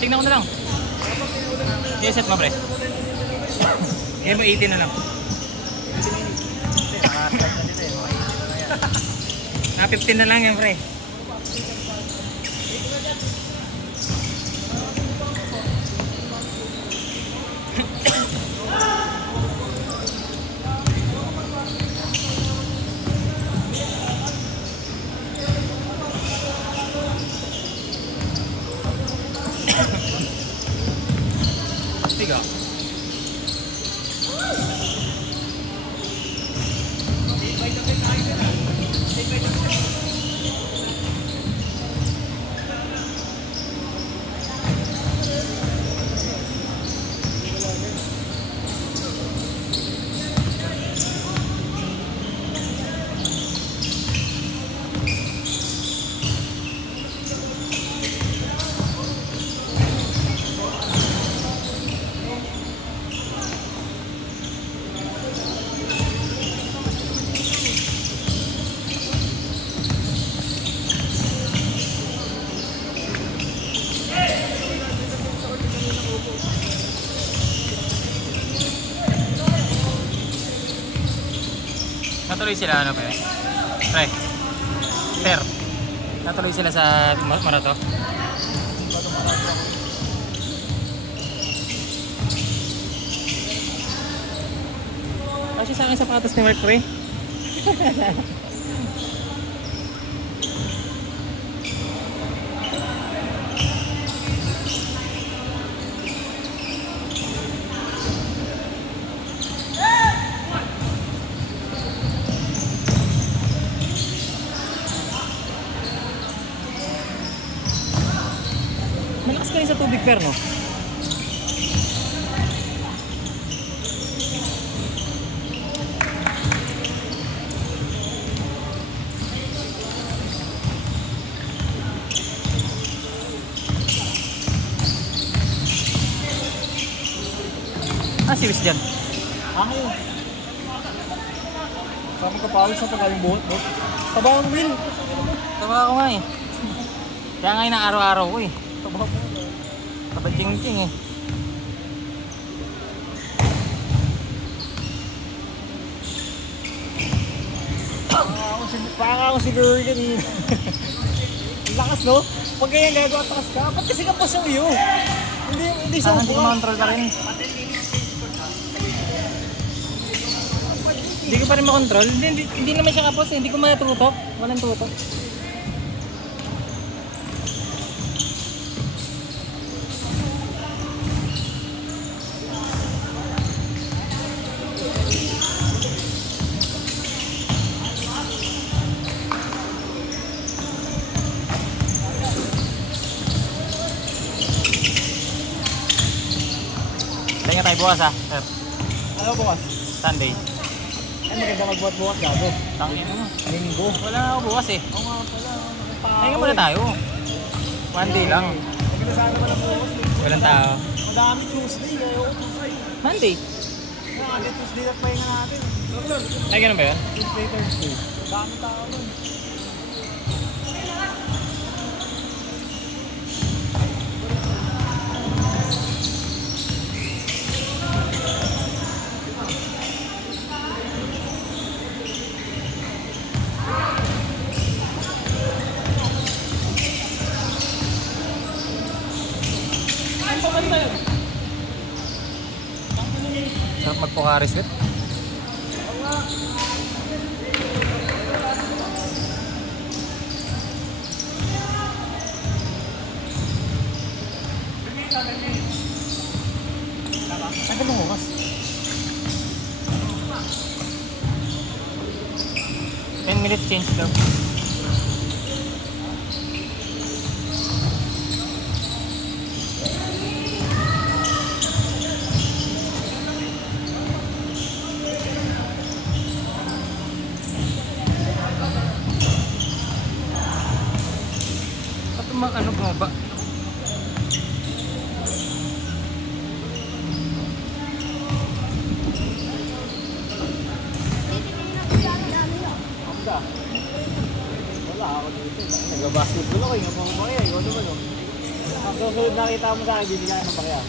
Tignan ko na lang. I-set mo, pre. Game mo 18 na lang. 15 na lang yan, pre. Tiga. Natuloy sila ano, pre? Pre. Ter. Natuloy sila sa Marato. Kasi sa akin sapatos ni Mark, pre. Malakas kayo sa tubig, per, no? Siwis dyan. Ako. Sama ka pawis sa pagaling buhat, no? Taba ang wheel. Taba ako nga eh. Kaya nga na araw-araw ko eh. Taba mo. Taba ching-ching eh. Parang ako siguro ganyan. Lakas, no? Pag ganyan gagawa takas ka, ba't kasi ka pa sa iyo? Hindi sa hindi ko ma-control ka rin. Hindi ko pa rin makontrol. Hindi naman siya kapos. Hindi ko matutok. Walang tutok. Tingnan tayo bukas ha, sir. Ano bukas? Sunday. Ay, maganda magbuhat bukas gago. Tangin mo. Linggo. Wala na ako bukas eh. Oo nga pala. Tingnan muna tayo. One day lang. Maganda sana naman ang bukas. Walang tao. Madami Tuesday. Monday. Madami Tuesday at pahinga natin. Ay, ganun ba yun? Tuesday, Thursday. Dami tao nun. Sarap magpukaris with. Saan ka lumukas? minute change daw. Ano bumaba? Wala ako dito. Nag-basketball ako. Yung mga bakya. Yung ano ba no? Ang susunod nakita mo sa akin, bibigyan ng bakya.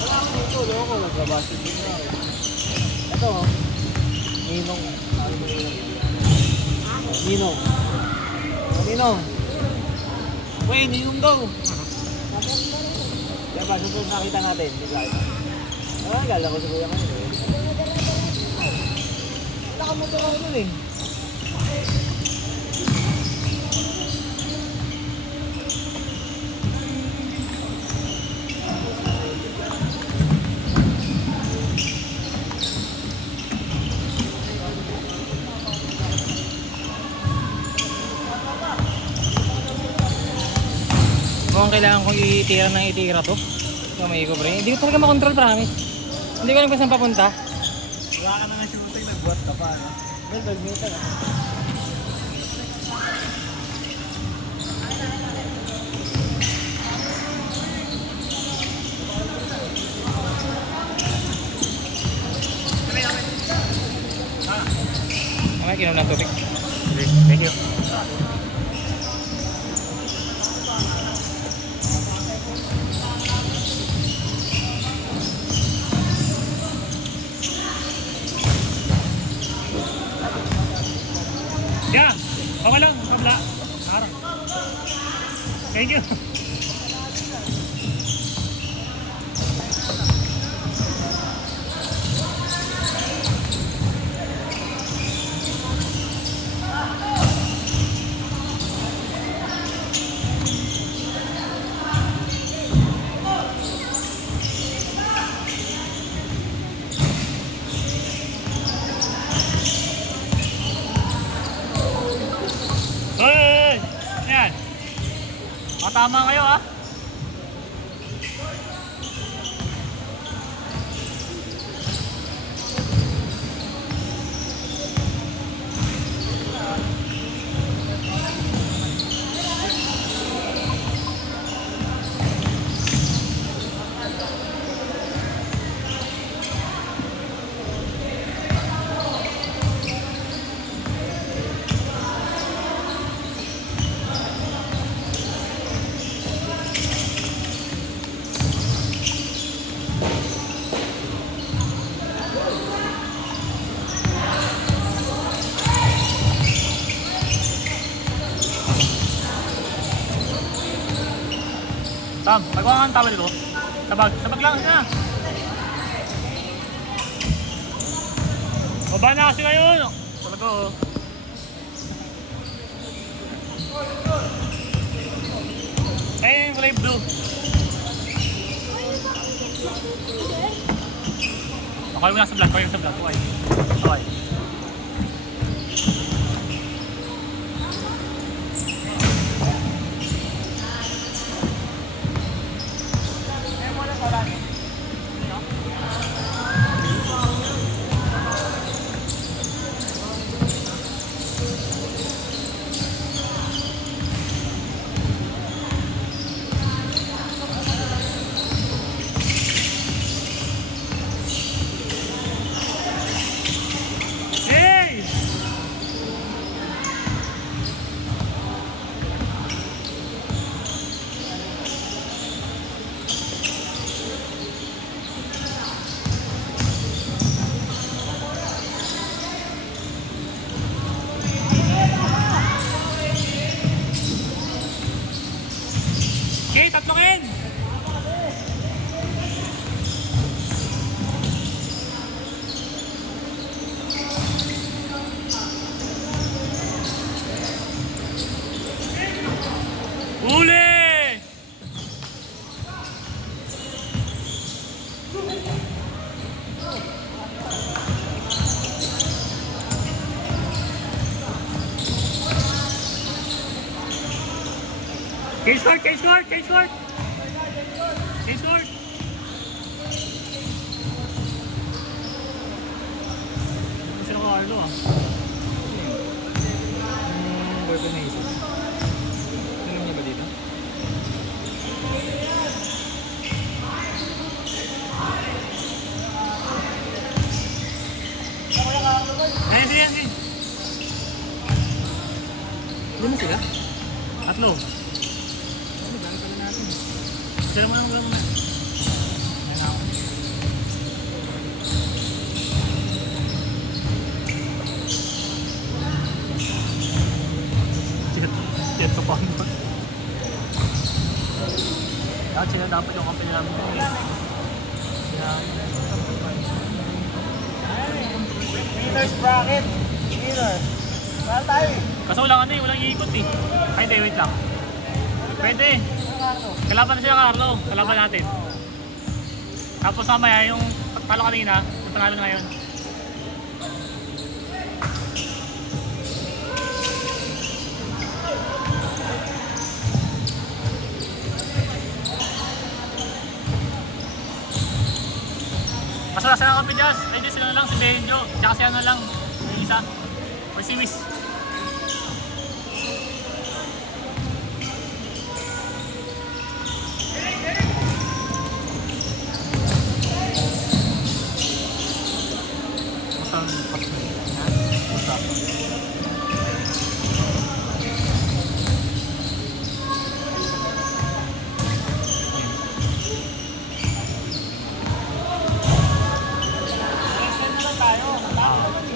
Wala ako dito. Loko. Nag-basketball na ako. Ito. Ninong. Ninong. Ninong. Wait, ninong daw. Diba, susunod nakita natin. Bigla ito. Gala ko sa kuya ko. Nakamotor ako nun eh. Mukhang kailangan kong itira ng itira to. So, may iko pre. Hindi ko talaga makontrol, promise. Hindi ko alam kung saan papunta. Wala ka na nga shooting, nagbuhat ka pa. Well, 12 minutes na. Okay, kinom ng tubig. Thank you. Yeah, okay lang, kabla. Harap. Thank you. Hey! Ayan. Tama kayo ah. Tam, magawa kang tama dito. Sabag lang na. Baba na kasi ngayon. Talaga oh. Ayun yung kulay blue. Okay mo na sa vlog, okay mo sa vlog. Okay. Okay. Change court, change court, change court! Change court! Ano sila ko Arlo ah? Boyfriend na isa. Alam niya ba dito? Ayun, ayun, ayun. Hindi mo sila? Tatlo. Ano ba? Ano pala natin? Sila mo lang lang. Ayun ako. Jet to pa. Dapat sila dapat yung company namin. Winner's bracket. Winner. Saan tayo eh? Kaso walang ano eh, walang iikot eh. Ay hindi, wait lang. Pwede. Kalaban na sila Carlo, kalaban natin. Tapos mamaya yung talo kanina, yung panalo na ngayon. Mas wala sila kami dyan. Ay, sila na lang, si Benjo. Tsaka si ano lang, yung isa. O si Wiz.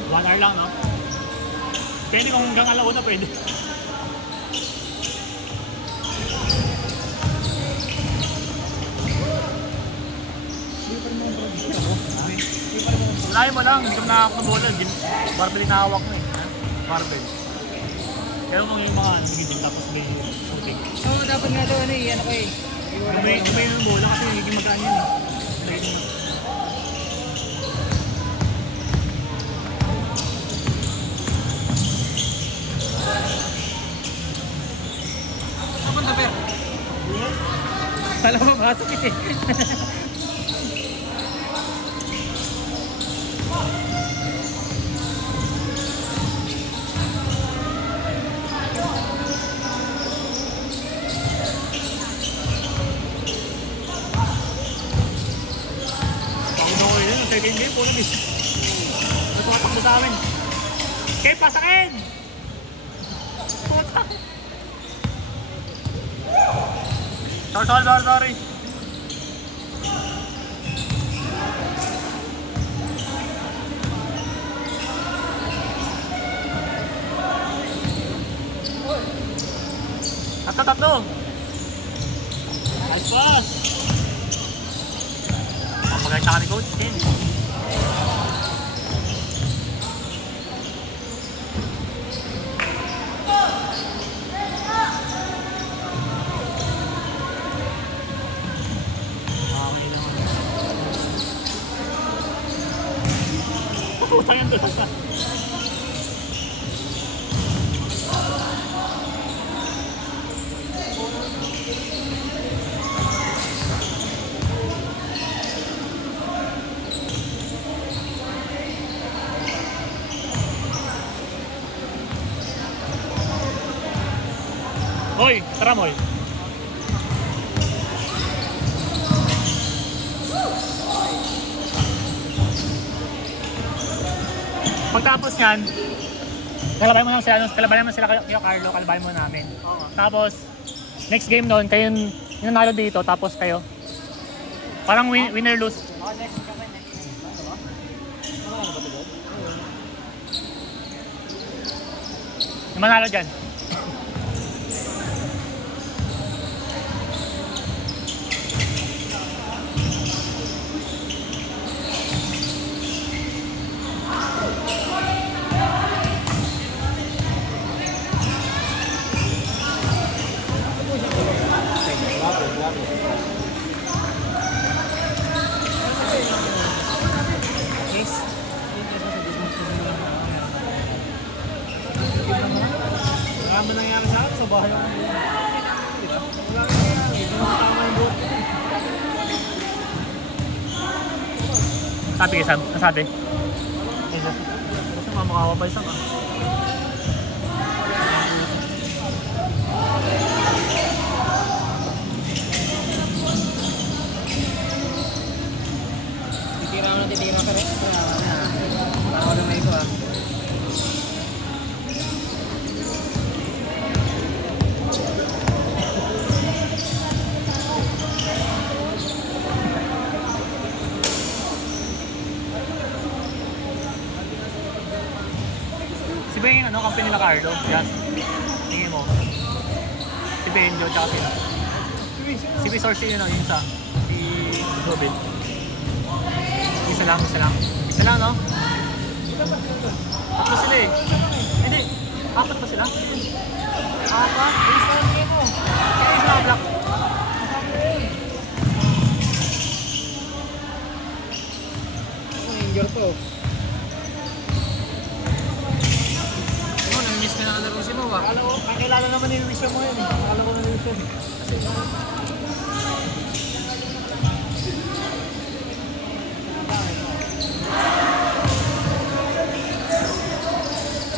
One hour lang, no? Pwede kung hanggang alauna, pwede. Layo mo lang, hindi ka nakakabola. Barbell yung nakawak mo eh. Barbell. Pero kung yung mga nagiging tapos may shooting. So, dapat nga daw ano eh, ano ko eh. May yung bola kasi nagiging magaan yun eh. Punta per. Kala mo pasok eh. Second game po namin. Natumatakbo sa amin. Okay, pasakin! Puta! Sorry. Tatlo. Nice pass! Papagay sa akin ni Coach Ken. Puta yan doon sa. Hoy, tara mo. Pagtapos yan, kalabayan mo naman sila kayo Carlo, kalabayan mo namin. Tapos, next game doon, kayo yung nanalo dito, tapos kayo. Parang winner-lose. Next kami, next game. Ano ba? Ano ba ito? Yung manalo dyan. Marami nangyari sa akin sa bahay. Sabi kay Sam, ano sabi? Ayun. Kasi mamakawa pa isang ah. Titira pero para wala may ko ah. Si Ben yung ano, kampi nila Carlo. Yan. Tingin mo. Si Benjo, tsaka sila. Si Resource yun, yung isa. Si Robin. Isa lang, isa lang. Isa lang, no? Tatlo sila eh. Hindi. Apat pa sila? Apat? Isa lang game mo. Kaya isa na black. Ako na-injure to. Miss ka na kalaro si Mo ah. Kakilala naman ni Luisa mo yun. Akala ko na ni Luisa.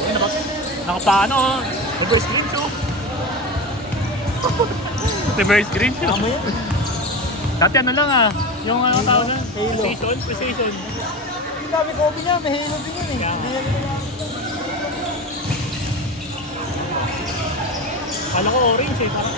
Okay, nakapaano oh. Reverse green show. Reverse green show. Tama yun. Dati ano lang ah. Yung ano tawag na? Halo. Precision. Yung dami ko niya, may halo din yun eh. Hindi yan nila. Kala ko orange eh. Parang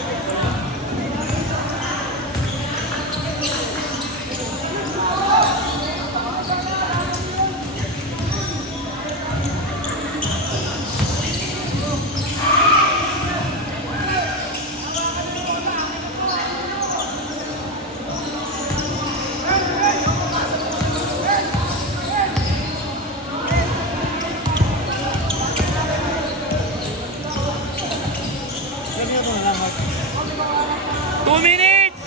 Ganyan mo lang. 2 minutes!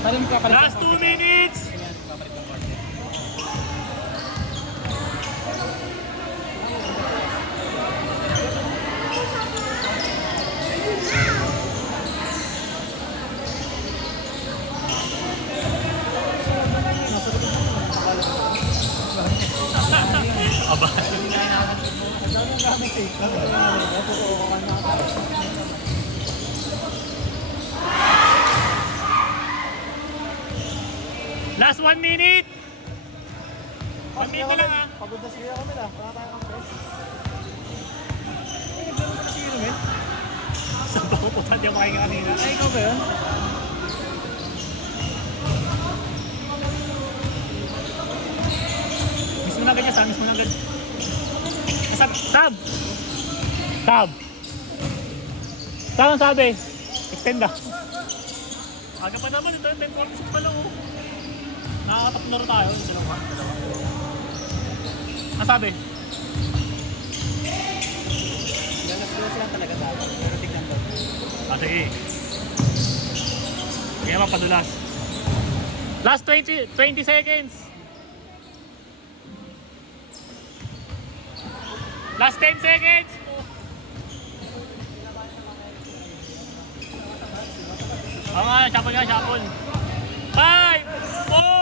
Parin ko parin. Last 2 minutes! Aba. Last 1 minute! 1 minute na lang ah. Pagod na sila kami lang. Para tayo ng best. Ay, nagdaro na si Ruel. Saan ba ko punta? Di ako makahinga kanina. Ay, ikaw ba yun? Miss mo na agad niya, Sam. Miss mo na agad. Sab! Sab! Sab! Sab ang sabi? Extend na. Aga pa naman. Ito yung 10:46 pa lang oh. Nakakatap na rin tayo. Dalawa. Ang sabi? Galas lang talaga tayo. Pero tignan ko. Ah, sige. Kaya mapadulas. Last 20 seconds. Last 10 seconds. Oo nga, shuffle nga, shuffle. 5, 4,